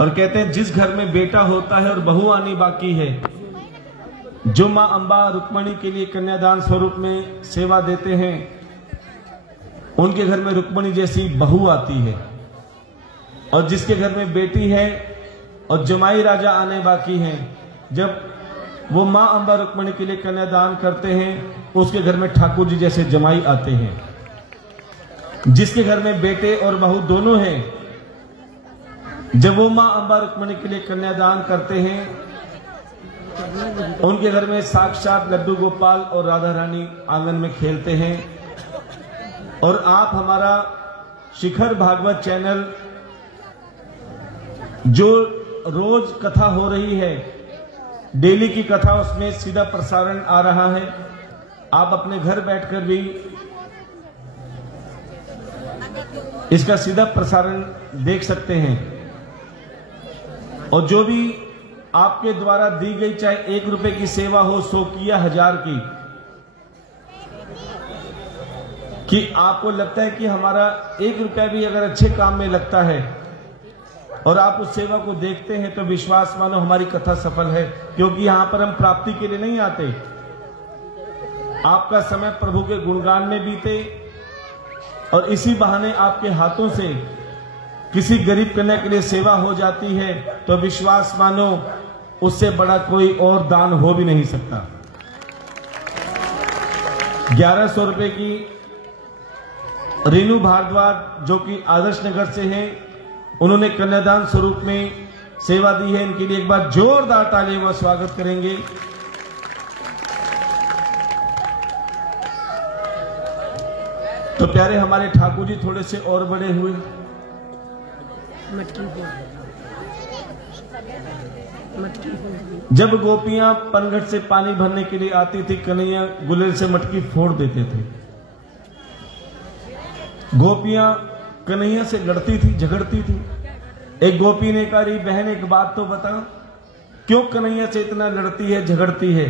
और कहते हैं जिस घर में बेटा होता है और बहू आनी बाकी है, जो मां अंबा रुक्मणी के लिए कन्यादान स्वरूप में सेवा देते हैं, उनके घर में रुक्मणी जैसी बहू आती है। और जिसके घर में बेटी है और जमाई राजा आने बाकी हैं, जब वो मां अंबा रुक्मणी के लिए कन्यादान करते हैं, उसके घर में ठाकुर जी जैसे जमाई आते हैं। जिसके घर में बेटे और बहू दोनों हैं, जब वो मां अंबा रुक्मणी के लिए कन्यादान करते हैं, उनके घर में साक्षात लड्डू गोपाल और राधा रानी आंगन में खेलते हैं। और आप हमारा शिखर भागवत चैनल, जो रोज कथा हो रही है, डेली की कथा, उसमें सीधा प्रसारण आ रहा है। आप अपने घर बैठकर भी इसका सीधा प्रसारण देख सकते हैं। और जो भी आपके द्वारा दी गई, चाहे 1 रुपए की सेवा हो, 100 की या 1000 की, कि आपको लगता है कि हमारा 1 रुपया भी अगर अच्छे काम में लगता है और आप उस सेवा को देखते हैं, तो विश्वास मानो हमारी कथा सफल है। क्योंकि यहां पर हम प्राप्ति के लिए नहीं आते। आपका समय प्रभु के गुणगान में बीते और इसी बहाने आपके हाथों से किसी गरीब कन्या के लिए सेवा हो जाती है, तो विश्वास मानो उससे बड़ा कोई और दान हो भी नहीं सकता। 1100 रुपए की रेणु भारद्वाज, जो कि आदर्श नगर से हैं, उन्होंने कन्यादान स्वरूप में सेवा दी है। इनके लिए एक बार जोरदार तालियों का स्वागत करेंगे। तो प्यारे हमारे ठाकुर जी थोड़े से और बड़े हुए। जब गोपियां पनघट से पानी भरने के लिए आती थी, कन्हैया गुलेल से मटकी फोड़ देते थे। गोपियां कन्हैया से लड़ती थी, झगड़ती थी। एक गोपी ने कहा, री बहन एक बात तो बता, क्यों कन्हैया से इतना लड़ती है, झगड़ती है?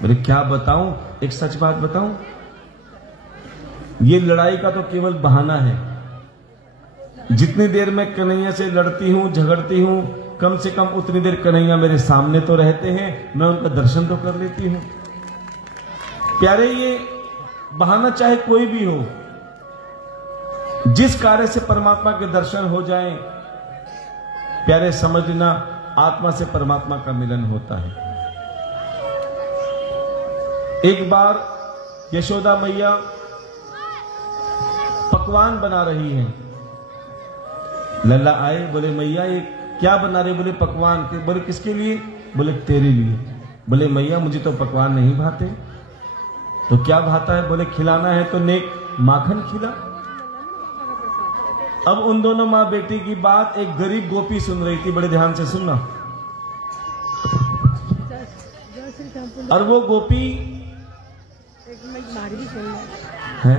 बोले क्या बताऊं, एक सच बात बताऊं, ये लड़ाई का तो केवल बहाना है। जितनी देर मैं कन्हैया से लड़ती हूं, झगड़ती हूं, कम से कम उतनी देर कन्हैया मेरे सामने तो रहते हैं, मैं उनका दर्शन तो कर लेती हूं। प्यारे, ये बहाना चाहे कोई भी हो, जिस कार्य से परमात्मा के दर्शन हो जाएं, प्यारे समझना, आत्मा से परमात्मा का मिलन होता है। एक बार यशोदा मैया पकवान बना रही हैं। लल्ला आए, बोले मैया ये क्या बना रहे? बोले पकवान। बोले किसके लिए? बोले तेरे लिए। बोले मैया मुझे तो पकवान नहीं भाते। तो क्या भाता है? बोले खिलाना है तो नेक माखन खिला। अब उन दोनों माँ बेटी की बात एक गरीब गोपी सुन रही थी, बड़े ध्यान से सुनना। और वो गोपी है,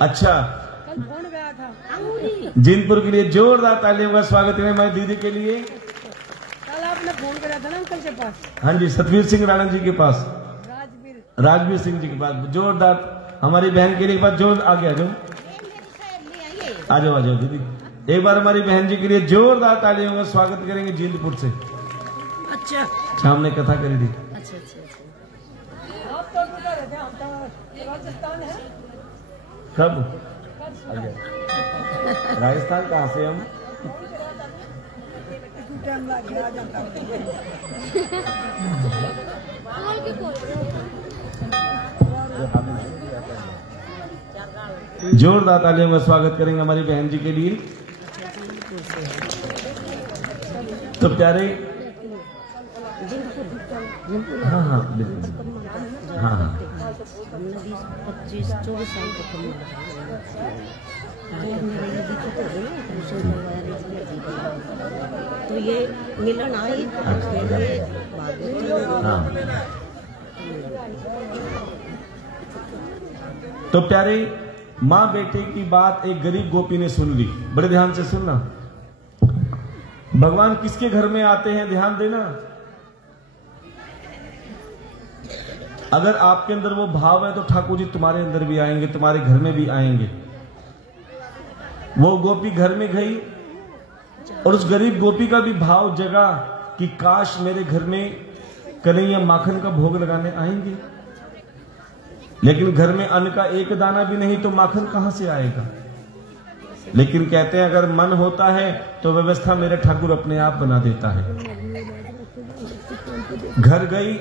अच्छा, कल फोन गया था जिनपुर के लिए जोरदार तालियों का स्वागत है हमारी दीदी के लिए। कल आपने फोन करा था ना अंकल के पास? हाँ जी, सतवीर सिंह राणा जी के पास, राजवीर सिंह जी के पास। जोरदार हमारी बहन के लिए एक बार जोर आगे आ जाओ, आ जाओ दीदी। एक बार हमारी बहन जी के लिए जोरदार तालियों का स्वागत करेंगे जिंदपुर से। अच्छा, सामने कथा करी थी। अच्छा अच्छा अच्छा। आप तो राजस्थान है कब? राजस्थान कहाँ से हम? जोरदार तालियों में स्वागत करेंगे हमारी बहन जी के लिए। तो प्यारे, हाँ हाँ बिल्कुल, हाँ हाँ, 20-25-24 साल तक तो ये मिलन आई। हाँ। तो प्यारे, माँ बेटे की बात एक गरीब गोपी ने सुन ली। बड़े ध्यान से सुनना। भगवान किसके घर में आते हैं, ध्यान देना। अगर आपके अंदर वो भाव है तो ठाकुर जी तुम्हारे अंदर भी आएंगे, तुम्हारे घर में भी आएंगे। वो गोपी घर में गई और उस गरीब गोपी का भी भाव जगा कि काश मेरे घर में कन्हैया माखन का भोग लगाने आएंगे, लेकिन घर में अन्न का एक दाना भी नहीं तो माखन कहां से आएगा। लेकिन कहते हैं अगर मन होता है तो व्यवस्था मेरे ठाकुर अपने आप बना देता है। घर गई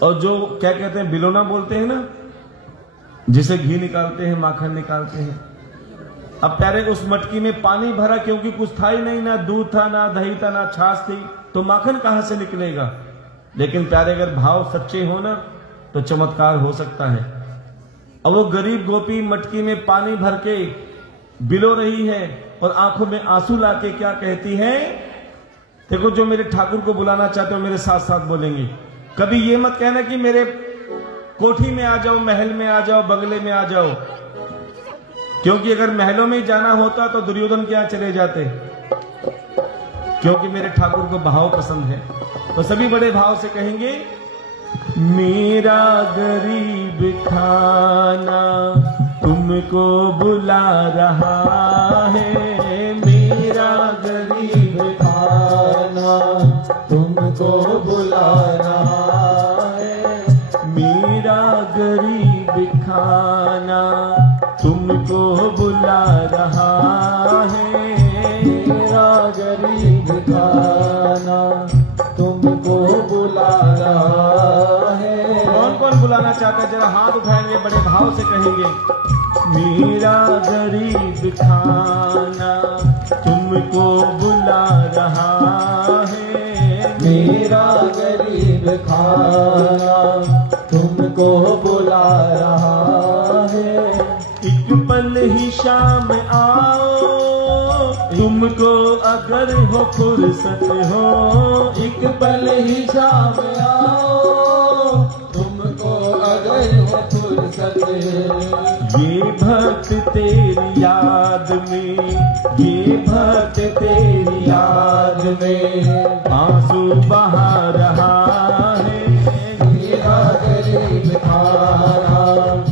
और जो क्या कहते हैं बिलोना बोलते हैं ना, जिसे घी निकालते हैं माखन निकालते हैं। अब प्यारे उस मटकी में पानी भरा, क्योंकि कुछ था ही नहीं, ना दूध था ना दही था ना छाछ थी, तो माखन कहां से निकलेगा। लेकिन प्यारे अगर भाव सच्चे हो ना तो चमत्कार हो सकता है। अब वो गरीब गोपी मटकी में पानी भर के बिलो रही है और आंखों में आंसू लाके क्या कहती है, देखो जो मेरे ठाकुर को बुलाना चाहते हो मेरे साथ साथ बोलेंगे। कभी ये मत कहना कि मेरे कोठी में आ जाओ, महल में आ जाओ, बंगले में आ जाओ, क्योंकि अगर महलों में जाना होता तो दुर्योधन के यहां चले जाते, क्योंकि मेरे ठाकुर को भाव पसंद है। तो सभी बड़े भाव से कहेंगे, मेरा गरीब खाना तुमको बुला रहा है, मेरा गरीब खाना तुमको बुला रहा है, मेरा गरीब खाना तुमको बुला रहा है, मेरा गरीब खाना तुमको बुला रहा है। कौन कौन बुलाना चाहता है, जरा हाथ उठाएंगे, बड़े भाव से कहेंगे, मेरा गरीब खाना तुमको बुला रहा है, मेरा गरीब खाना तुमको बुला रहा है। एक पल ही शाम आओ तुमको अगर हो फुर्सत हो, एक पल ही शाम आओ तुमको अगर हो फुर्सत। ये भक्त तेरी याद में, ये भक्त तेरी याद में आंसू बहा रहा है, मेरा गरीब खाना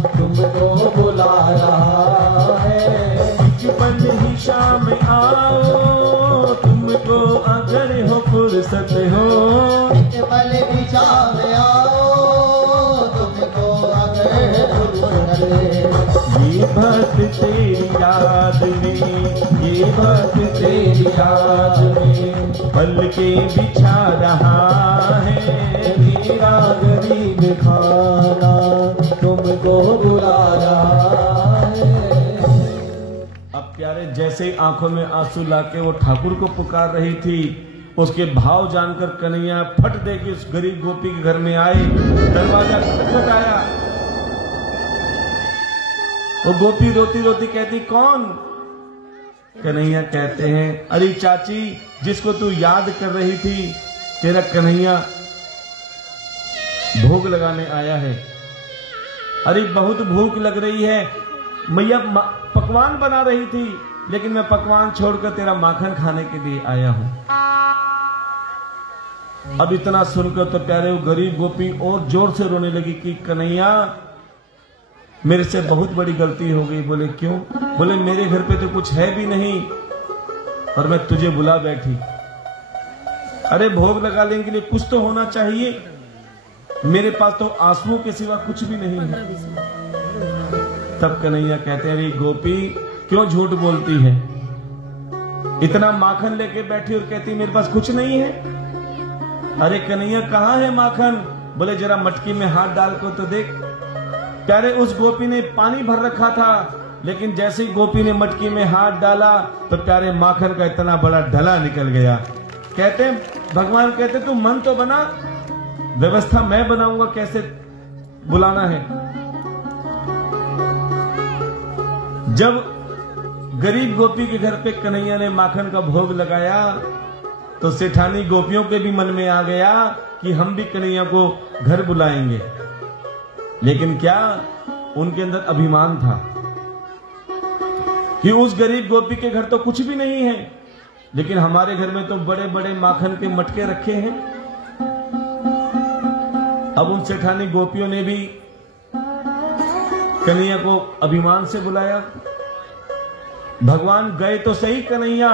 तुमको बुला रहा है। एक पल ही शाम आओ तुमको अगर हो फुर्सत हो, एक पल ही शाम आओ तुमको अगर हो फुर्सत। ये भक्त तेरी याद में, ये भक्त तेरी याद में पल के बिछा रहा है, मेरा गरीब खाना तुमको बुला रहा है। अब प्यारे जैसे आंखों में आंसू लाके वो ठाकुर को पुकार रही थी, उसके भाव जानकर कन्हैया फट दे के उस गरीब गोपी के घर में आए। दरवाजा खटखटाया, वो गोपी रोती रोती कहती कौन। कन्हैया कहते हैं, अरे चाची जिसको तू याद कर रही थी, तेरा कन्हैया भोग लगाने आया है। अरे बहुत भूख लग रही है, मैया पकवान बना रही थी, लेकिन मैं पकवान छोड़कर तेरा माखन खाने के लिए आया हूं। अब इतना सुनकर तो प्यारे वो गरीब गोपी और जोर से रोने लगी कि कन्हैया मेरे से बहुत बड़ी गलती हो गई। बोले क्यों? बोले मेरे घर पे तो कुछ है भी नहीं और मैं तुझे बुला बैठी। अरे भोग लगाने के लिए कुछ तो होना चाहिए, मेरे पास तो आंसुओं के सिवा कुछ भी नहीं है। तब कन्हैया कहते हैं, अरे गोपी क्यों झूठ बोलती है, इतना माखन लेके बैठी और कहती मेरे पास कुछ नहीं है। अरे कन्हैया कहाँ है माखन? बोले जरा मटकी में हाथ डाल को तो देख। प्यारे उस गोपी ने पानी भर रखा था, लेकिन जैसे ही गोपी ने मटकी में हाथ डाला तो प्यारे माखन का इतना बड़ा ढला निकल गया। कहते भगवान कहते तू मन तो बना, व्यवस्था मैं बनाऊंगा कैसे बुलाना है। जब गरीब गोपी के घर पे कन्हैया ने माखन का भोग लगाया तो सेठानी गोपियों के भी मन में आ गया कि हम भी कन्हैया को घर बुलाएंगे। लेकिन क्या उनके अंदर अभिमान था कि उस गरीब गोपी के घर तो कुछ भी नहीं है, लेकिन हमारे घर में तो बड़े बड़े माखन के मटके रखे हैं। अब उन सेठानी गोपियों ने भी कन्हैया को अभिमान से बुलाया भगवान गए तो सही कन्हैया,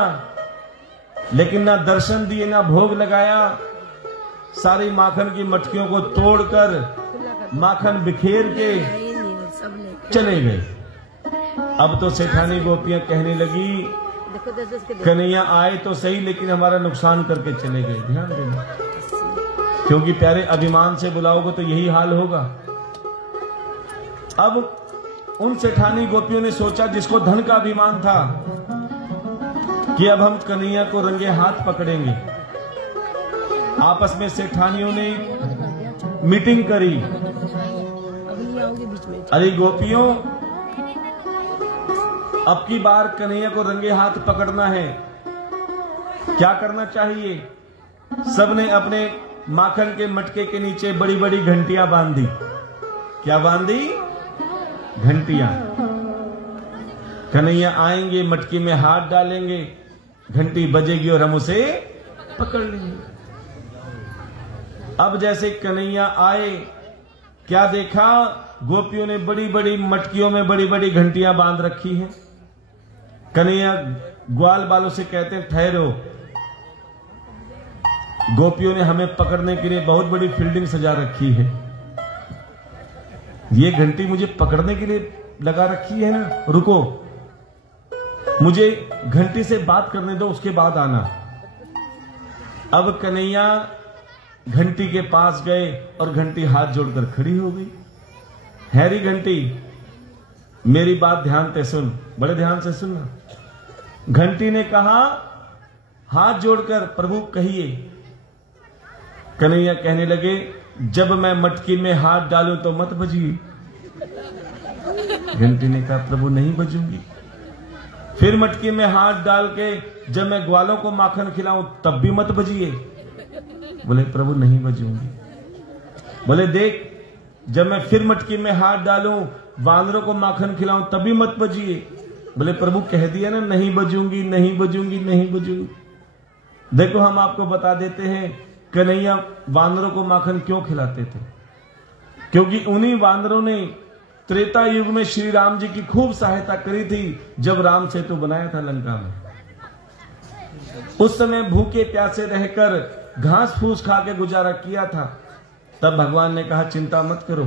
लेकिन ना दर्शन दिए ना भोग लगाया। सारी माखन की मटकियों को तोड़कर माखन बिखेर के चले गए। अब तो सेठानी गोपियां कहने लगी, कन्हैया आए तो सही लेकिन हमारा नुकसान करके चले गए। ध्यान देना, क्योंकि प्यारे अभिमान से बुलाओगे तो यही हाल होगा। अब उन सेठानी गोपियों ने सोचा, जिसको धन का अभिमान था, कि अब हम कन्हैया को रंगे हाथ पकड़ेंगे। आपस में सेठानियों ने मीटिंग करी, अरे गोपियों, अब की बार कन्हैया को रंगे हाथ पकड़ना है, क्या करना चाहिए? सबने अपने माखन के मटके के नीचे बड़ी बड़ी घंटियां बांधी। क्या बांधी? घंटियां। कन्हैया आएंगे, मटकी में हाथ डालेंगे, घंटी बजेगी और हम उसे पकड़ लेंगे। अब जैसे कन्हैया आए, क्या देखा? गोपियों ने बड़ी बड़ी मटकियों में बड़ी बड़ी घंटियां बांध रखी हैं। कन्हैया ग्वाल बालों से कहते हैं, ठहरो, गोपियों ने हमें पकड़ने के लिए बहुत बड़ी फील्डिंग सजा रखी है। ये घंटी मुझे पकड़ने के लिए लगा रखी है ना, रुको, मुझे घंटी से बात करने दो, उसके बाद आना। अब कन्हैया घंटी के पास गए और घंटी हाथ जोड़कर खड़ी हो गई। हैरी घंटी, मेरी बात ध्यान से सुन, बड़े ध्यान से सुनना। घंटी ने कहा, हाथ जोड़कर प्रभु कहिए। कन्हैया कहने लगे, जब मैं मटकी में हाथ डालूं तो मत बजिए। घंटी ने कहा, प्रभु नहीं बजूंगी। फिर मटकी में हाथ डाल के जब मैं ग्वालों को माखन खिलाऊं तब भी मत बजिए। बोले, प्रभु नहीं बजूंगी। बोले, देख, जब मैं फिर मटकी में हाथ डालूं, वानरों को माखन खिलाऊं तभी मत बजिए। बोले, प्रभु कह दिया ना, नहीं बजूंगी, नहीं बजूंगी, नहीं बजूंगी। देखो, हम आपको बता देते हैं, कन्हैया वानरों को माखन क्यों खिलाते थे? क्योंकि उन्हीं वानरों ने त्रेता युग में श्री राम जी की खूब सहायता करी थी, जब राम सेतु बनाया था लंका में। उस समय भूखे प्यासे रहकर घास फूस खा के गुजारा किया था। तब भगवान ने कहा, चिंता मत करो,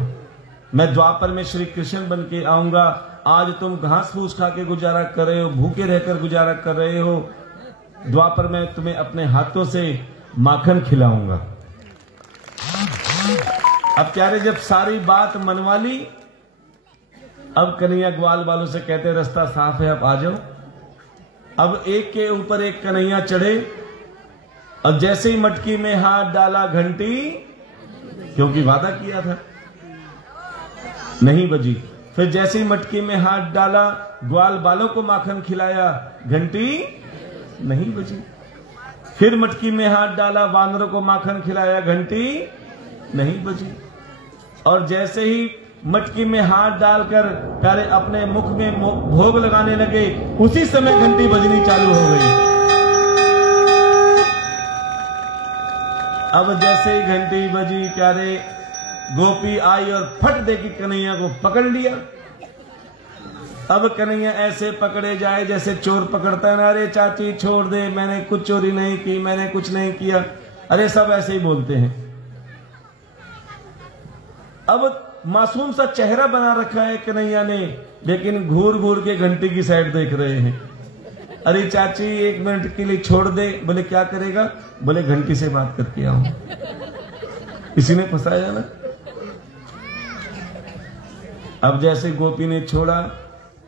मैं द्वापर में श्री कृष्ण बन के आऊंगा। आज तुम घास फूस खा के गुजारा कर रहे हो, भूखे रहकर गुजारा कर रहे हो, द्वापर में तुम्हें अपने हाथों से माखन खिलाऊंगा। अब प्यारे, जब सारी बात मनवा ली, अब कन्हैया ग्वाल वालों से कहते, रास्ता साफ है, अब आ जाओ। अब एक के ऊपर एक कन्हैया चढ़े और जैसे ही मटकी में हाथ डाला, घंटी, क्योंकि वादा किया था, नहीं बजी। फिर जैसे ही मटकी में हाथ डाला, ग्वाल बालों को माखन खिलाया, घंटी नहीं बजी। फिर मटकी में हाथ डाला, वानरों को माखन खिलाया, घंटी नहीं बजी। और जैसे ही मटकी में हाथ डालकर प्यारे अपने मुख में भोग लगाने लगे, उसी समय घंटी बजनी चालू हो गई। अब जैसे ही घंटी बजी, प्यारे गोपी आई और फट दे की कन्हैया को पकड़ लिया। अब कन्हैया ऐसे पकड़े जाए जैसे चोर पकड़ता है ना, अरे चाची छोड़ दे, मैंने कुछ चोरी नहीं की, मैंने कुछ नहीं किया। अरे सब ऐसे ही बोलते हैं। अब मासूम सा चेहरा बना रखा है कन्हैया ने, लेकिन घूर घूर के घंटी की साइड देख रहे हैं। अरे चाची 1 मिनट के लिए छोड़ दे। बोले, क्या करेगा? बोले, घंटी से बात करके आऊं। इसी ने फंसाया ना। अब जैसे गोपी ने छोड़ा,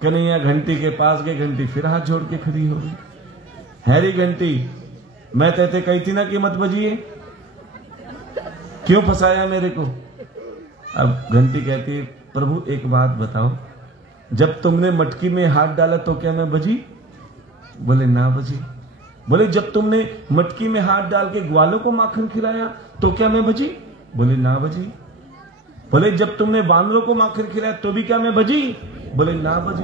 कन्हैया घंटी के पास गए, घंटी फिर हाथ जोड़ के खड़ी हो गई। हैरी घंटी, मैं कहते कही थी ना कि मत बजिए, क्यों फंसाया मेरे को? अब घंटी कहती है, प्रभु एक बात बताओ, जब तुमने मटकी में हाथ डाला तो क्या मैं बजी? बोले, ना बजी। बोले, जब तुमने मटकी में हाथ डाल के ग्वालों को माखन खिलाया तो क्या मैं बजी? बोले, ना बजी। बोले, जब तुमने वानरों को माखन खिलाया तो भी क्या मैं बजी? बोले, ना बजी।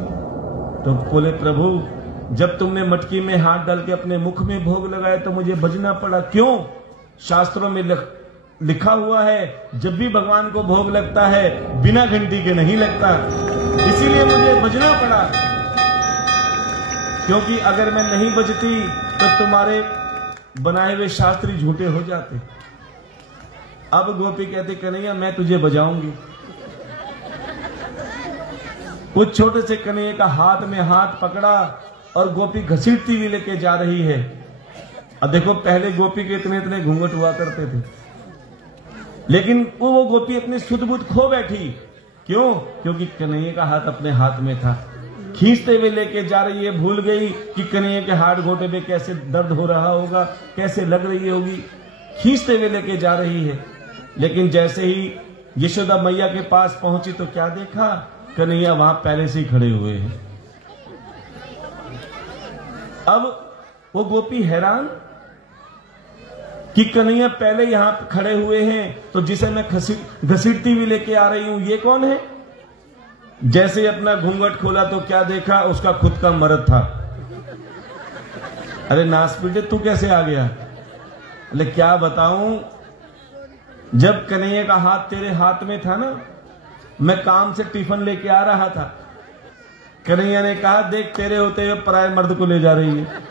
तो बोले, प्रभु जब तुमने मटकी में हाथ डाल के अपने मुख में भोग लगाया तो मुझे बजना पड़ा, क्यों? शास्त्रों में लिखा हुआ है, जब भी भगवान को भोग लगता है बिना घंटी के नहीं लगता, इसीलिए मुझे बजना पड़ा। क्योंकि अगर मैं नहीं बजती तो तुम्हारे बनाए हुए शास्त्री झूठे हो जाते। अब गोपी कहती कन्हैया मैं तुझे बजाऊंगी। उस छोटे से कन्हैया का हाथ में हाथ पकड़ा और गोपी घसीटती हुई लेके जा रही है। अब देखो पहले गोपी के इतने इतने घूंघट हुआ करते थे, लेकिन वो गोपी अपनी सुध बुध खो बैठी। क्यों? क्योंकि कन्हैया का हाथ अपने हाथ में था। खींचते हुए लेके जा रही है, भूल गई कि कन्हैया के हाथ घोटे में कैसे दर्द हो रहा होगा, कैसे लग रही होगी। खींचते हुए लेके जा रही है, लेकिन जैसे ही यशोदा मैया के पास पहुंची तो क्या देखा? कन्हैया वहां पहले से ही खड़े हुए हैं। अब वो गोपी हैरान कि कन्हैया पहले यहां खड़े हुए हैं, तो जिसे मैं घसीटती हुई लेके आ रही हूं ये कौन है? जैसे ही अपना घूंघट खोला तो क्या देखा? उसका खुद का मर्द था। अरे नासपीटे तू कैसे आ गया? अरे क्या बताऊं, जब कन्हैया का हाथ तेरे हाथ में था ना, मैं काम से टिफिन लेके आ रहा था। कन्हैया ने कहा देख तेरे होते हुए पराये मर्द को ले जा रही है।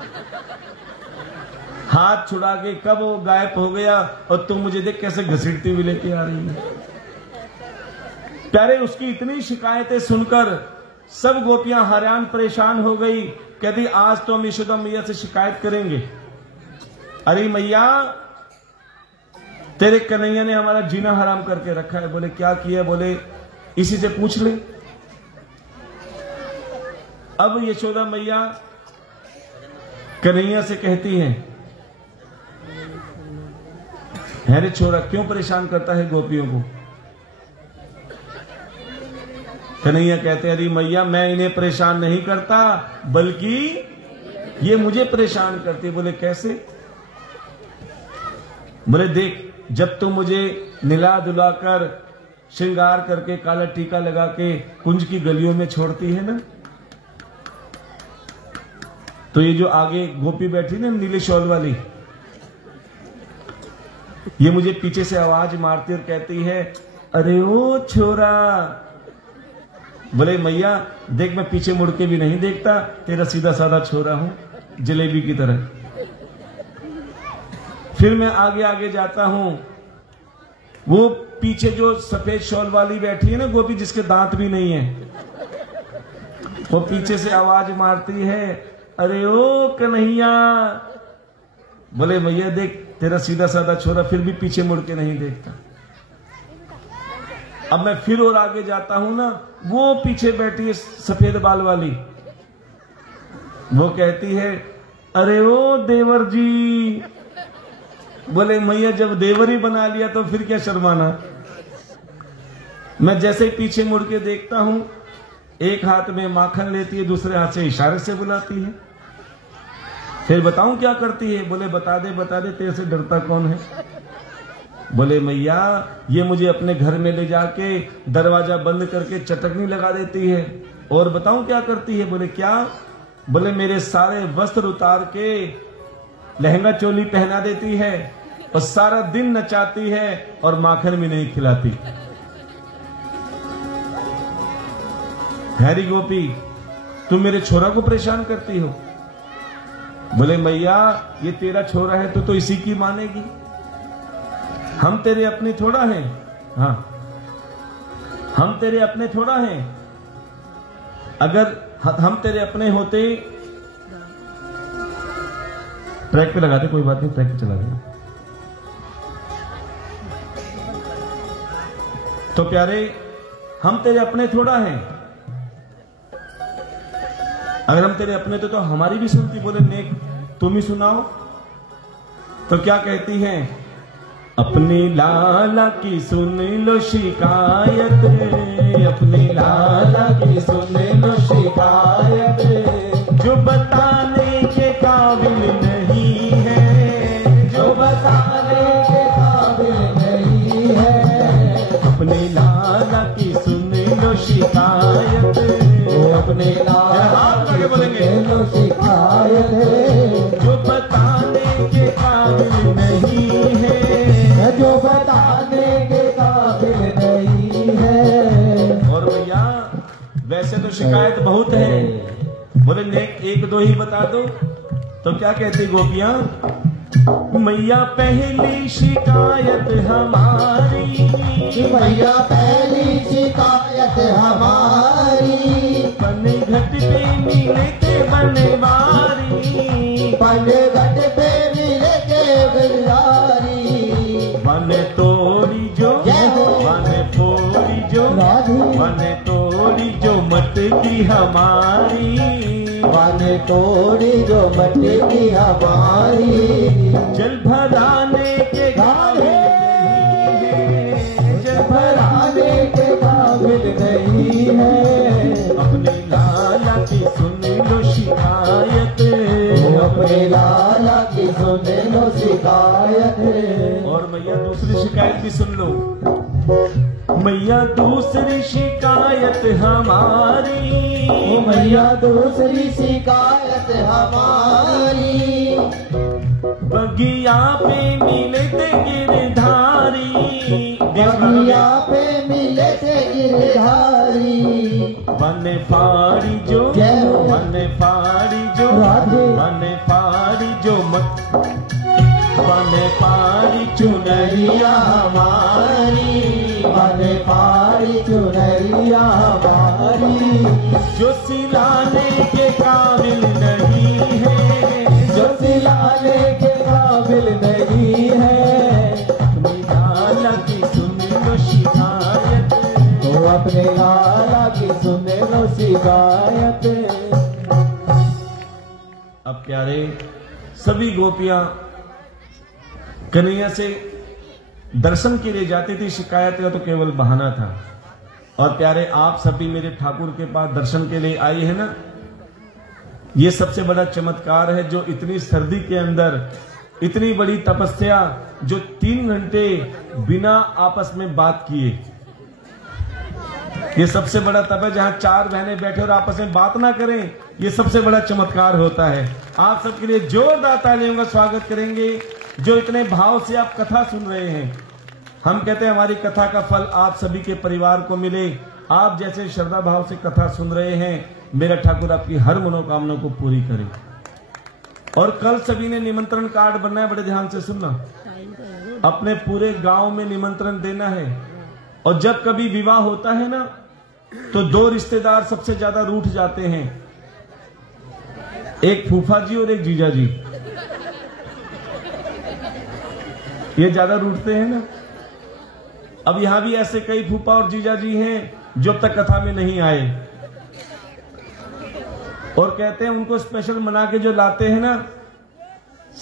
हाथ छुड़ा के कब वो गायब हो गया और तुम मुझे देख कैसे घसीटती हुई लेके आ रही है। प्यारे उसकी इतनी शिकायतें सुनकर सब गोपियां हैरान परेशान हो गई। कहती आज तो हम यशोदा मैया से शिकायत करेंगे। अरे मैया तेरे कन्हैया ने हमारा जीना हराम करके रखा है। बोले क्या किया? बोले इसी से पूछ ले। अब यशोदा मैया कन्हैया से कहती है रे छोरा क्यों परेशान करता है गोपियों को? कन्हैया कहते हैं अरे मैया मैं इन्हें परेशान नहीं करता, बल्कि ये मुझे परेशान करती। बोले कैसे? बोले देख जब तुम मुझे निला दुला कर श्रृंगार करके काला टीका लगा के कुंज की गलियों में छोड़ती है ना, तो ये जो आगे गोपी बैठी ना नीले शॉल वाली, ये मुझे पीछे से आवाज मारती और कहती है अरे ओ छोरा। बोले मैया देख मैं पीछे मुड़ के भी नहीं देखता, तेरा सीधा साधा छोरा हूं जलेबी की तरह। फिर मैं आगे आगे जाता हूं, वो पीछे जो सफेद शॉल वाली बैठी है ना गोपी जिसके दांत भी नहीं है, वो पीछे से आवाज मारती है अरे ओ कन्हैया। बोले भैया देख तेरा सीधा साधा छोरा फिर भी पीछे मुड़ के नहीं देखता। अब मैं फिर और आगे जाता हूं ना, वो पीछे बैठी है सफेद बाल वाली, वो कहती है अरे ओ देवर जी। बोले मैया जब देवर ही बना लिया तो फिर क्या शर्माना। मैं जैसे ही पीछे मुड़ के देखता हूं, एक हाथ में माखन लेती है, दूसरे हाथ से इशारे से बुलाती है। फिर बताऊं क्या करती है? बोले बता दे तेरे से डरता कौन है? बोले मैया ये मुझे अपने घर में ले जाके दरवाजा बंद करके चटकनी लगा देती है। और बताऊं क्या करती है? बोले क्या? बोले मेरे सारे वस्त्र उतार के लहंगा चोली पहना देती है और सारा दिन नचाती है और माखन भी नहीं खिलाती। हैरी गोपी तुम मेरे छोरा को परेशान करती हो। बोले मैया ये तेरा छोरा है तो इसी की मानेगी, हम तेरे अपने थोड़ा हैं। हाँ हम तेरे अपने थोड़ा हैं, अगर हम तेरे अपने होते। ट्रैक पे लगाते कोई बात नहीं, ट्रैक पे चला गया। तो प्यारे हम तेरे अपने थोड़ा हैं, अगर हम तेरे अपने तो हमारी भी सुनती। बोले नेक तुम ही सुनाओ। तो क्या कहती हैं? अपनी लाला की सुन लो शिकायत, अपनी लाला की सुन लो शिकायत, जो बताने के काबिल नहीं है, जो बताने के काबिल नहीं है। अपनी लाला की सुन लो शिकायत, अपने लाला की सुन लो शिकायत, जो बताने के काबिल नहीं है, जो बताने के काबिल नहीं है। और भैया वैसे तो शिकायत बहुत है, बोले नेक एक दो ही बता दो। तो क्या कहती गोपियां, मैया पहली शिकायत हमारी, मैया पहली शिकायत हमारी, पन घट पे मिले के बनवारी, पन घट पे मिले के बिलारी, मन तोड़ी जो जय हो। मन फोड़ी जो राधे। मन तोड़ी जो मत की हमारी, मन तोड़ी जो मत की हमारी, जल भराने के काबिल नहीं है, जल भराने के काबिल नहीं है, अपने लाला की सुन लो शिकायत, अपने लाला की सुन लो शिकायत। और मैया दूसरी शिकायत भी सुन लो। मैया दूसरी शिकायत हमारी, ओ मैया दूसरी शिकायत हमारी, बगिया पे मिले थे गिरधारी, बगिया पे मिले थे गिरधारी, मन फाड़ी जो जय हो। मन फाड़ी जो राधे। मन फाड़ी जो मत, मन फाड़ी चुनरिया हमारी, मन पारी चुनरिया हमारी, जो सिलाने के काबिल नहीं है, जो सिलाने के काबिल नहीं है, अपनी लाला की सुन लो शिकायत, तो अपने लाला की सुन लो शिकायत। अब प्यारे सभी गोपियां कन्हैया से दर्शन के लिए जाती थी, शिकायत का तो केवल बहाना था। और प्यारे आप सभी मेरे ठाकुर के पास दर्शन के लिए आई है ना, ये सबसे बड़ा चमत्कार है, जो इतनी सर्दी के अंदर इतनी बड़ी तपस्या, जो 3 घंटे बिना आपस में बात किए, ये सबसे बड़ा तप है। जहां 4 बहनें बैठे और आपस में बात ना करें, ये सबसे बड़ा चमत्कार होता है। आप सबके लिए जोरदार तालियों का स्वागत करेंगे, जो इतने भाव से आप कथा सुन रहे हैं। हम कहते हैं हमारी कथा का फल आप सभी के परिवार को मिले। आप जैसे श्रद्धा भाव से कथा सुन रहे हैं, मेरा ठाकुर आपकी हर मनोकामना को पूरी करे। और कल सभी ने निमंत्रण कार्ड बनना है, बड़े ध्यान से सुनना। अपने पूरे गांव में निमंत्रण देना है। और जब कभी विवाह होता है ना, तो 2 रिश्तेदार सबसे ज्यादा रूठ जाते हैं, एक फूफा जी और एक जीजा जी। ये ज्यादा रूठते हैं ना। अब यहां भी ऐसे कई फूफा और जीजा जी हैं जो अब तक कथा में नहीं आए, और कहते हैं उनको स्पेशल मना के जो लाते हैं ना,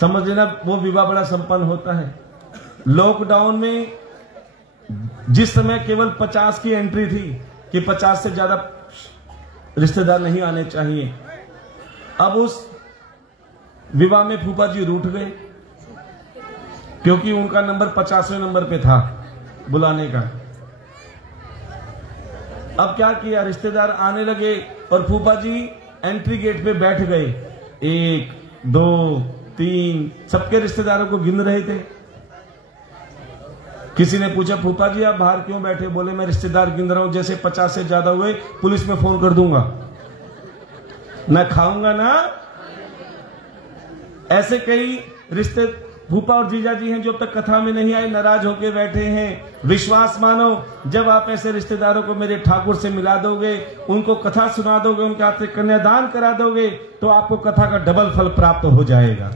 समझ लेना वो विवाह बड़ा संपन्न होता है। लॉकडाउन में जिस समय केवल 50 की एंट्री थी कि 50 से ज्यादा रिश्तेदार नहीं आने चाहिए, अब उस विवाह में फूफा जी रूठ गए, क्योंकि उनका नंबर 50वें नंबर पे था बुलाने का। अब क्या किया, रिश्तेदार आने लगे और फूफा जी एंट्री गेट पे बैठ गए। 1 2 3 सबके रिश्तेदारों को गिन रहे थे। किसी ने पूछा, फूफा जी आप बाहर क्यों बैठे? बोले मैं रिश्तेदार गिन रहा हूं, जैसे 50 से ज्यादा हुए पुलिस में फोन कर दूंगा, ना खाऊंगा ना। ऐसे कई रिश्ते फूफा और जीजा जी हैं जो अब तक कथा में नहीं आए, नाराज होके बैठे हैं। विश्वास मानो, जब आप ऐसे रिश्तेदारों को मेरे ठाकुर से मिला दोगे, उनको कथा सुना दोगे, उनके हाथ से कन्यादान करा दोगे, तो आपको कथा का डबल फल प्राप्त हो जाएगा।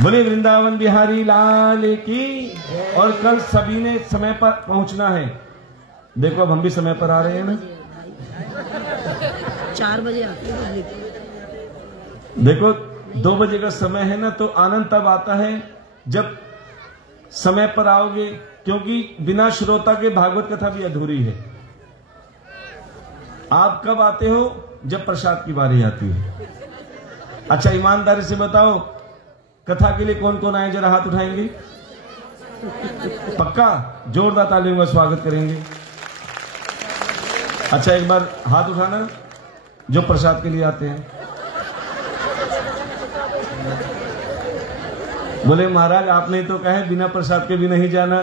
बोले वृंदावन बिहारी लाल की। और कल सभी ने समय पर पहुंचना है। देखो अब हम भी समय पर आ रहे हैं ना। 4 बजे आते हैं। देखो 2 बजे का समय है ना, तो आनंद तब आता है जब समय पर आओगे, क्योंकि बिना श्रोता के भागवत कथा भी अधूरी है। आप कब आते हो? जब प्रसाद की बारी आती है। अच्छा ईमानदारी से बताओ, कथा के लिए कौन कौन आए? जरा हाथ उठाएंगे। पक्का? जोरदार तालियों का स्वागत करेंगे। अच्छा एक बार हाथ उठाना जो प्रसाद के लिए आते हैं। बोले महाराज आपने तो कहा है बिना प्रसाद के भी नहीं जाना।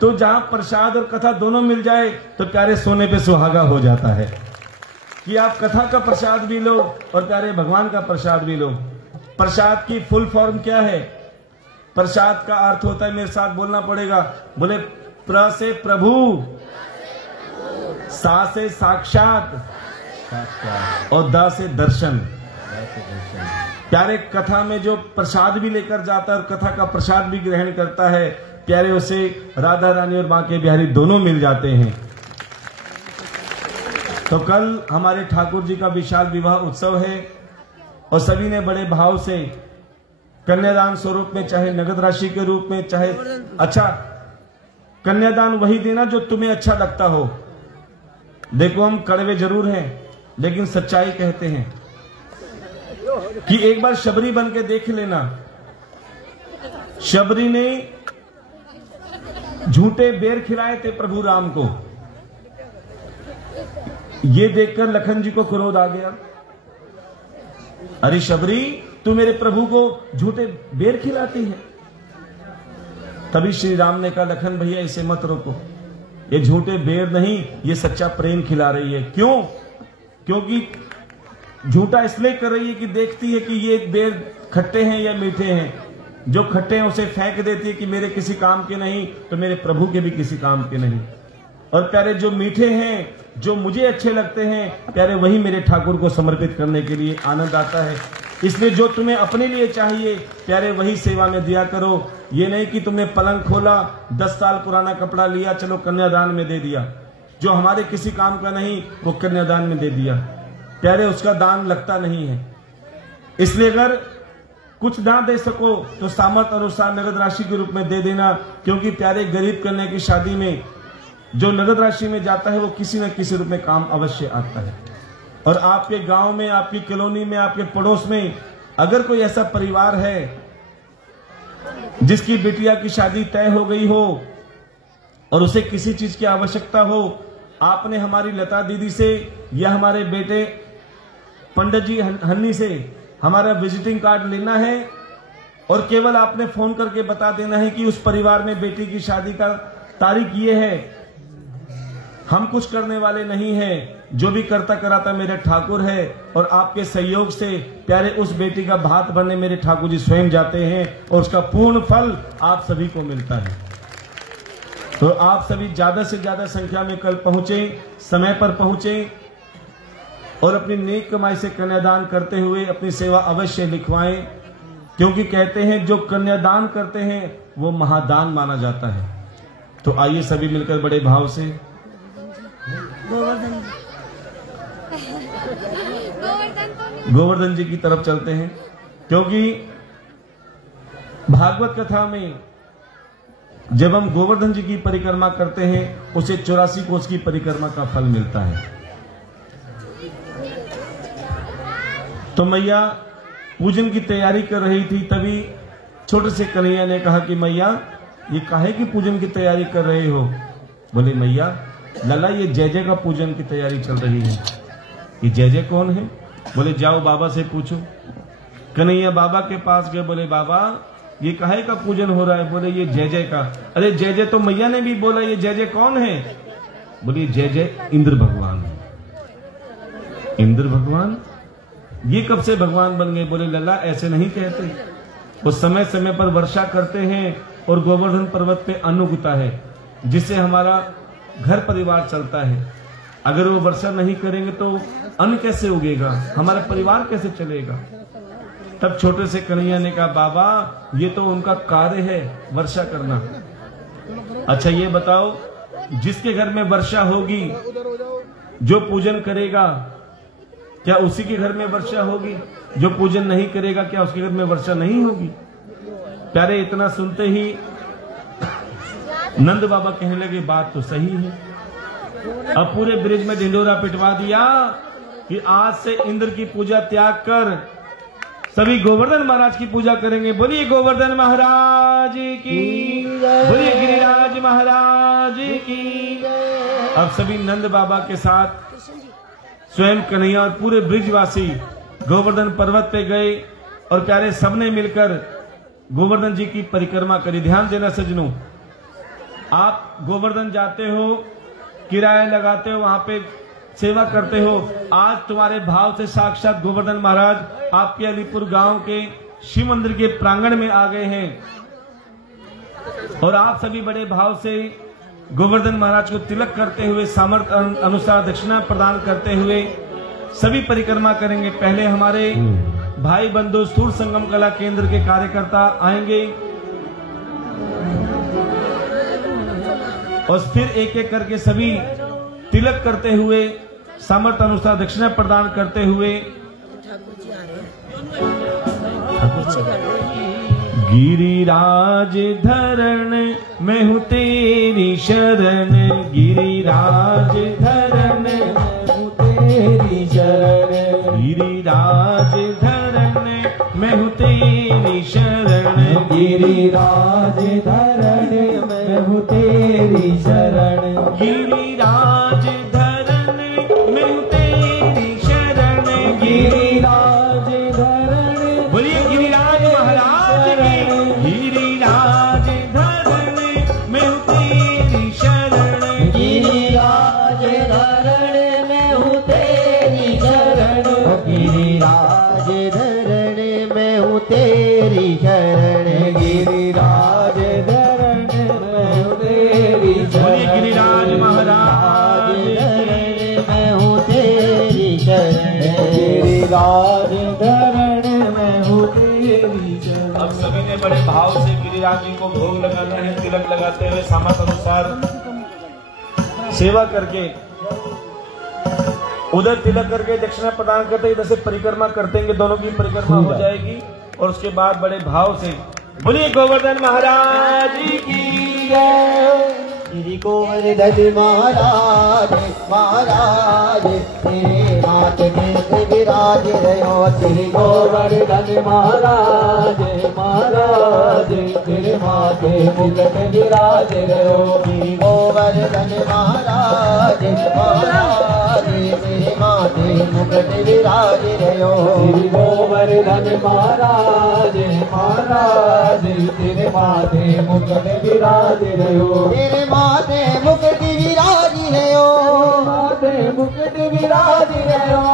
तो जहां प्रसाद और कथा दोनों मिल जाए तो प्यारे सोने पे सुहागा हो जाता है। कि आप कथा का प्रसाद भी लो और प्यारे भगवान का प्रसाद भी लो। प्रसाद की फुल फॉर्म क्या है? प्रसाद का अर्थ होता है, मेरे साथ बोलना पड़ेगा, बोले प्र से प्रभु, सा से साक्षात और द से दर्शन। प्यारे कथा में जो प्रसाद भी लेकर जाता है और कथा का प्रसाद भी ग्रहण करता है, प्यारे उसे राधा रानी और बांके बिहारी दोनों मिल जाते हैं। तो कल हमारे ठाकुर जी का विशाल विवाह उत्सव है और सभी ने बड़े भाव से कन्यादान स्वरूप में, चाहे नगद राशि के रूप में, चाहे अच्छा कन्यादान वही देना जो तुम्हें अच्छा लगता हो। देखो हम कड़वे जरूर हैं लेकिन सच्चाई कहते हैं कि एक बार शबरी बन के देख लेना। शबरी ने झूठे बेर खिलाए थे प्रभु राम को, ये देखकर लखन जी को क्रोध आ गया। अरे शबरी, तू मेरे प्रभु को झूठे बेर खिलाती है। तभी श्री राम ने कहा, लखन भैया इसे मत रोको, ये झूठे बेर नहीं, ये सच्चा प्रेम खिला रही है। क्यों? क्योंकि झूठा इसलिए कर रही है कि देखती है कि ये बेर खट्टे हैं या मीठे हैं। जो खट्टे हैं उसे फेंक देती है कि मेरे किसी काम के नहीं, तो मेरे प्रभु के भी किसी काम के नहीं। और प्यारे जो मीठे हैं, जो मुझे अच्छे लगते हैं, प्यारे वही मेरे ठाकुर को समर्पित करने के लिए आनंद आता है। इसलिए जो तुम्हें अपने लिए चाहिए प्यारे वही सेवा में दिया करो। ये नहीं कि तुमने पलंग खोला, 10 साल पुराना कपड़ा लिया, चलो कन्यादान में दे दिया, जो हमारे किसी काम का नहीं वो कन्यादान में दे दिया। प्यारे उसका दान लगता नहीं है। इसलिए अगर कुछ ना दे सको तो सामर्थ्य अनुसार नगद राशि के रूप में दे देना, क्योंकि प्यारे गरीब कन्या की शादी में जो नगद राशि में जाता है वो किसी न किसी रूप में काम अवश्य आता है। और आपके गांव में, आपकी कॉलोनी में, आपके पड़ोस में अगर कोई ऐसा परिवार है जिसकी बिटिया की शादी तय हो गई हो और उसे किसी चीज की आवश्यकता हो, आपने हमारी लता दीदी से या हमारे बेटे पंडित जी हन्नी से हमारा विजिटिंग कार्ड लेना है और केवल आपने फोन करके बता देना है कि उस परिवार में बेटी की शादी का तारीख ये है। हम कुछ करने वाले नहीं हैं, जो भी करता कराता मेरे ठाकुर है। और आपके सहयोग से प्यारे उस बेटी का भात बनने मेरे ठाकुर जी स्वयं जाते हैं और उसका पूर्ण फल आप सभी को मिलता है। तो आप सभी ज्यादा से ज्यादा संख्या में कल पहुंचे, समय पर पहुंचे और अपनी नेक कमाई से कन्यादान करते हुए अपनी सेवा अवश्य लिखवाएं, क्योंकि कहते हैं जो कन्यादान करते हैं वो महादान माना जाता है। तो आइए सभी मिलकर बड़े भाव से गोवर्धन जी की तरफ चलते हैं, क्योंकि भागवत कथा में जब हम गोवर्धन जी की परिक्रमा करते हैं उसे 84 कोस की परिक्रमा का फल मिलता है। तो मैया पूजन की तैयारी कर रही थी, तभी छोटे से कन्हैया ने कहा कि मैया ये काहे की पूजन की तैयारी कर रहे हो? बोले मैया लला ये जय जय का पूजन की तैयारी चल रही है। ये जय जय कौन है? बोले जाओ बाबा से पूछो। कन्हैया बाबा के पास गए, बोले बाबा ये काहे का पूजन हो रहा है? बोले ये जय जय का। अरे जय जय तो मैया ने भी बोला, ये जय जय कौन है? बोले जय जय इंद्र भगवान है। इंद्र भगवान? ये कब से भगवान बन गए? बोले लला ऐसे नहीं कहते, वो समय समय पर वर्षा करते हैं और गोवर्धन पर्वत पे अन्न उगता है जिससे हमारा घर परिवार चलता है। अगर वो वर्षा नहीं करेंगे तो अन्न कैसे उगेगा, हमारा परिवार कैसे चलेगा? तब छोटे से कन्हैया ने कहा बाबा ये तो उनका कार्य है वर्षा करना। अच्छा ये बताओ जिसके घर में वर्षा होगी, जो पूजन करेगा क्या उसी के घर में वर्षा होगी? जो पूजन नहीं करेगा क्या उसके घर में वर्षा नहीं होगी? प्यारे इतना सुनते ही नंद बाबा कहने लगे बात तो सही है। अब पूरे ब्रिज में ढिंडोरा पिटवा दिया कि आज से इंद्र की पूजा त्याग कर सभी गोवर्धन महाराज की पूजा करेंगे। बोलिए गोवर्धन महाराज की, बोलिए गिरिराज महाराज की। अब सभी नंद बाबा के साथ स्वयं कन्हैया और पूरे ब्रिजवासी गोवर्धन पर्वत पे गए और प्यारे सबने मिलकर गोवर्धन जी की परिक्रमा करी। ध्यान देना सज्जनों, आप गोवर्धन जाते हो, किराया लगाते हो, वहां पे सेवा करते हो। आज तुम्हारे भाव से साक्षात गोवर्धन महाराज आपके अलीपुर गांव के शिव मंदिर के प्रांगण में आ गए हैं और आप सभी बड़े भाव से गोवर्धन महाराज को तिलक करते हुए सामर्थ्य अनुसार दक्षिणा प्रदान करते हुए सभी परिक्रमा करेंगे। पहले हमारे भाई बंधु सूर संगम कला केंद्र के कार्यकर्ता आएंगे और फिर एक एक करके सभी तिलक करते हुए सामर्थ्य अनुसार दक्षिणा प्रदान करते हुए गिरिराज धरण मैं हूँ तेरी शरण, गिरिराज धरण मैं हूँ तेरी शरण, गिरिराज धरण मैं हूँ तेरी शरण, गिरिराज धरण मैं हूँ तेरी शरण, गिरिराज धरण मैं हूँ तेरी शरण, गिरिराज धरण बोलिए गिरिराज महाराज की, गिरिराज धरण मैं हूँ तेरी शरण, गिरिराज धरण मैं हूँ तेरी शरण, गिरिराज धरण मैं हूँ तेरी शरण, गिरिराज धरण मैं हूँ तेरी बोलिए शरण, गिरिराज महाराज धरण मैं हूँ तेरी शरण, गिरिराज धरण मैं हूँ तेरी शरण। अब सभी ने बड़े भाव से गिरिराज जी को भोग लगाना है, तिलक लगाते हुए सामर्थ्य अनुसार सेवा करके उधर तिलक करके दक्षिणा प्रदान करते इधर से परिक्रमा करते, दोनों की परिक्रमा हो जाएगी और उसके बाद बड़े भाव से बोलिए गोवर्धन महाराज की जय। श्री गोवर्धन महाराज महाराज तेरे नाथ में विराज रहो, श्री गोवर्धन महाराज महाराज तेरे माथे मुकुट विराज रहो, श्री गोवर्धन महाराज महाराज तेरे माथे मुकुट विराज रहो, श्री गोवर्धन महाराज महाराज तेरे माथे मुकुट विराज रहो, तेरे माथे मुकुट विराज रहो, माथे मुकुट विराज रहो,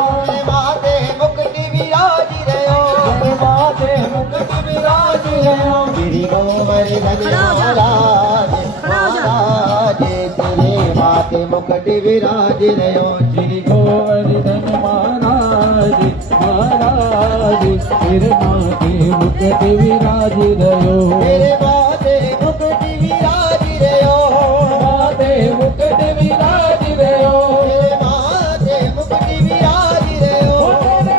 माथे मुकुट विराज रहो, माथे मुकुट विराज रहो, श्री गोवर्धन महाराज महाराज तेरे माथे मुकुट विराज रहो, श्री गोवर्धन महाराज महाराज तेरे माथे मुकुट विराज रहो, तेरे माथे मुकुट विराज रहो, माथे मुकुट विराज रहो, माथे मुकुट विराज रहो,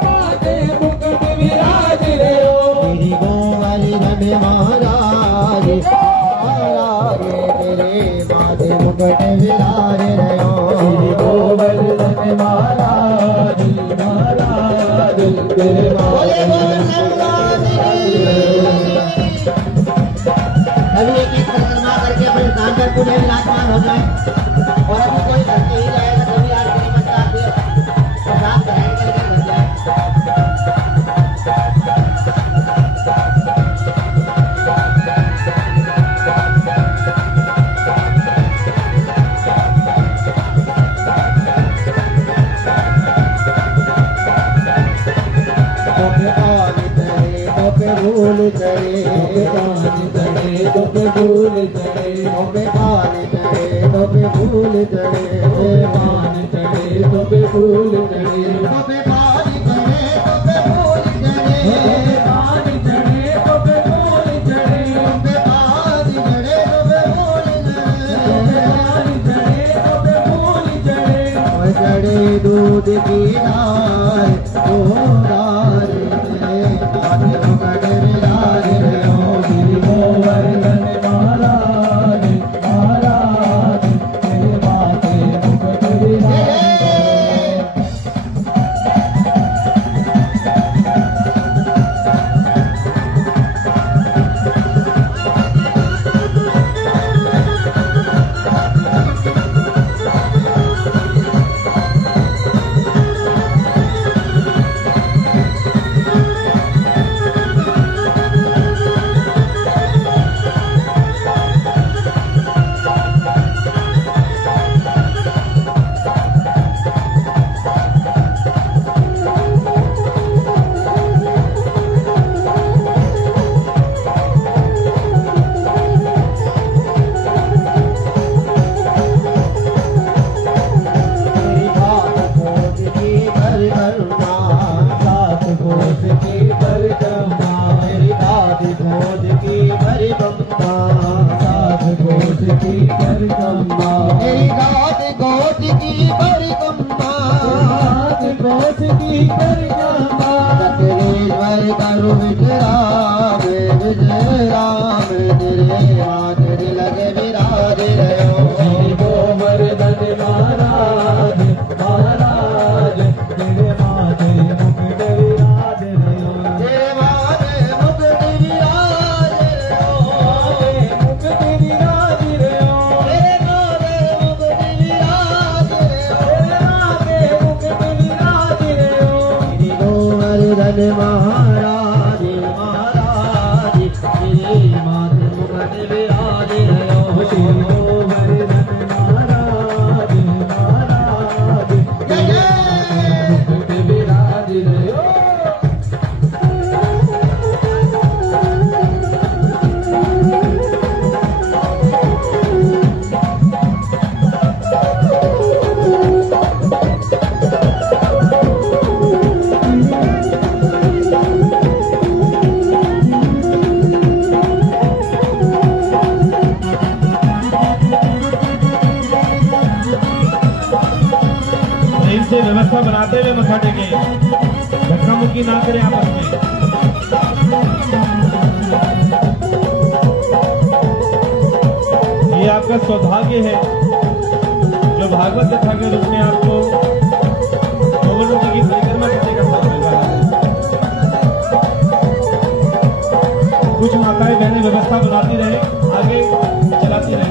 माथे मुकुट विराज रहो, श्री गोवर्धन महाराज महाराज तेरे माथे मुकुट विराज रहो, श्री गोवर्धन महाराज महाराज तेरे माथे अभी एक एक परिक्रमा करके अपने स्थान पर पूरे विराजमान हो जाए और अभी कोई करके ही जाएगा तभी आरती मत आती प्रसाद ग्रहण करके बन जाए। भूल करे तो पे भूल करे, तो पे पानी करे तो पे भूल करे, पानी करे तो पे भूल करे, तो पे पानी करे तो पे भूल करे, पानी करे तो पे भूल करे, तो पे पानी करे तो पे भूल करे, पानी करे तो पे भूल करे, और चढ़े दूध की नार तो नार दसती कर जाता तकरीर करू विजराम विजराम तेरे हाथ लगे विराज रहो श्री गोवर्धन महाराज महाराज तेरे माथे मुकुट विराज रहो तेरे माथे मुकुट विराज रहो मुकुट विराज रहो तेरे माथे मुकुट विराज रहो तेरे माथे मुकुट विराज रहो श्री गोवर्धन महाराज महाराज तेरे माथे मुकुट विराज रहो श्री गोवर्धन महाराज महाराज मुकुट विराज रहो से व्यवस्था बनाते हुए मथा टेके, धक्का मुक्की ना करें आपस में। ये आपका सौभाग्य है जो भागवत कथा के रूप में आपको गोवर्धन जी की परिक्रमा करने का मौका मिला है। कुछ माताएं बहनें व्यवस्था बनाती रहे, आगे चलाती रहे।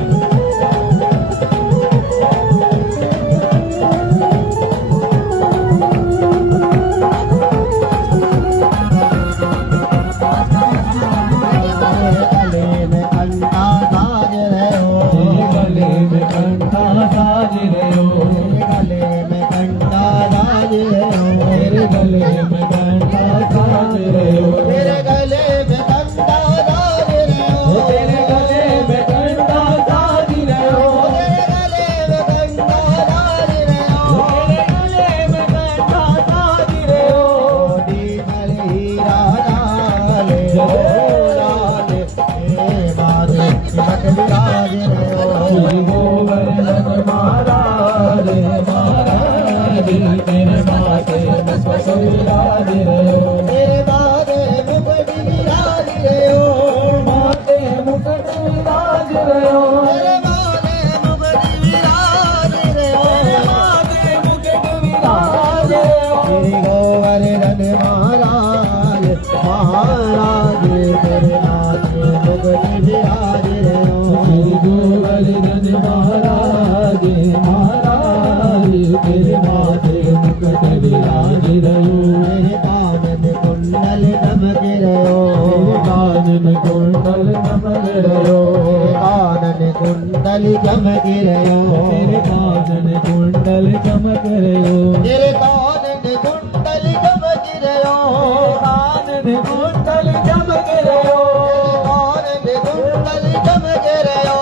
कुंडल चमक रहो तेरे कानन कुंडल चमक रहो तेरे कानन कुंडल चमक रहो कानन कुंडल चमक रहो कानन कुंडल चमक रहो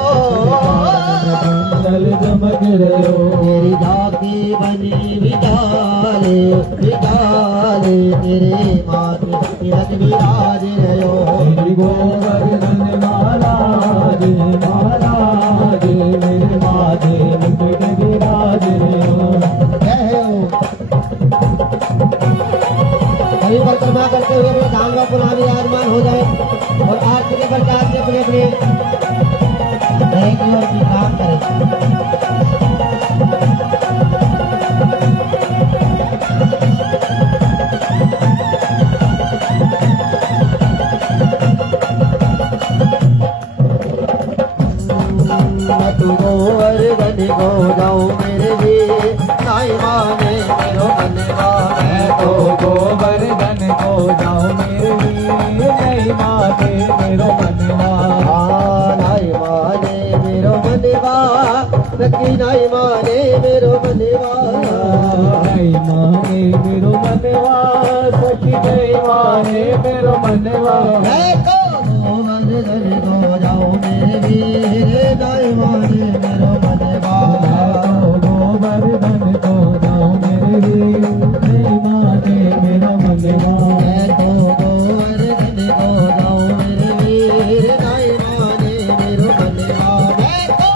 कुंडल चमक रहो तेरी झांकी बनी विचारे विचारे तेरे माथे तिलक विराज रहो श्री गोवर्धन महाराज महाराज मेरे माथे मुकुट विराज रहो। सभी परिक्रमा करते हुए अपने धाम का पुरानी आगमन हो जाए और आरती के प्रचार से अपने अपने की ओर की काम करें। गोवर्धन को जाऊं मेरे लिए नाई माने मेरो मनवा मैं तो गोवर्धन को जाऊं मेरे लिए नाई माने मेरो मनवा नाई माने मेरो मनवा सखी नाई माने मेरो मनवा नाई माने मेरो मनवा सखी नाई माने मेरो मनवा मैं तो गोवर्धन को जाऊं मेरे लिए नाई माने मेरो मनवा गोवर्धन को जाऊं मेरे लिए नाई माने मेरो मनवा मैं तो गोवर्धन को जाऊं मेरे लिए नाई माने मेरो मनवा मैं तो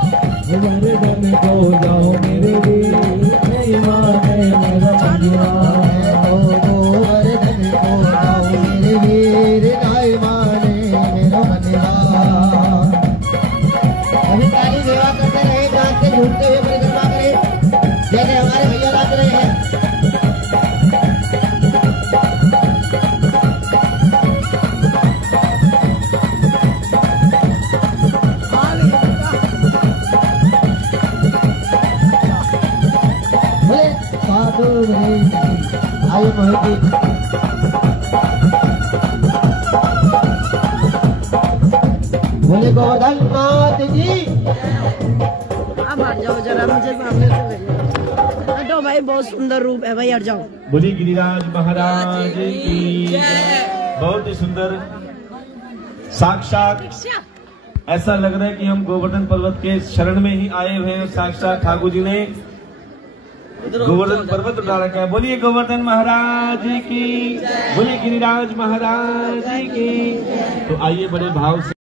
गोवर्धन को जाऊं मेरे लिए नाई माने मेरो मनवा बोले गोधन मात की। अब हट जाओ जरा, मुझे सामने से लगे। हटो भाई, बहुत सुंदर रूप है भाई, हट जाओ। बोली गिरिराज महाराज की। बहुत ही सुंदर, साक्षात ऐसा लग रहा है कि हम गोवर्धन पर्वत के शरण में ही आए हुए हैं। साक्षात ठाकुर जी ने गोवर्धन पर्वत उठा रखा है। बोलिए गोवर्धन महाराज की, बोलिए गिरिराज महाराज की। तो आइए बड़े भाव से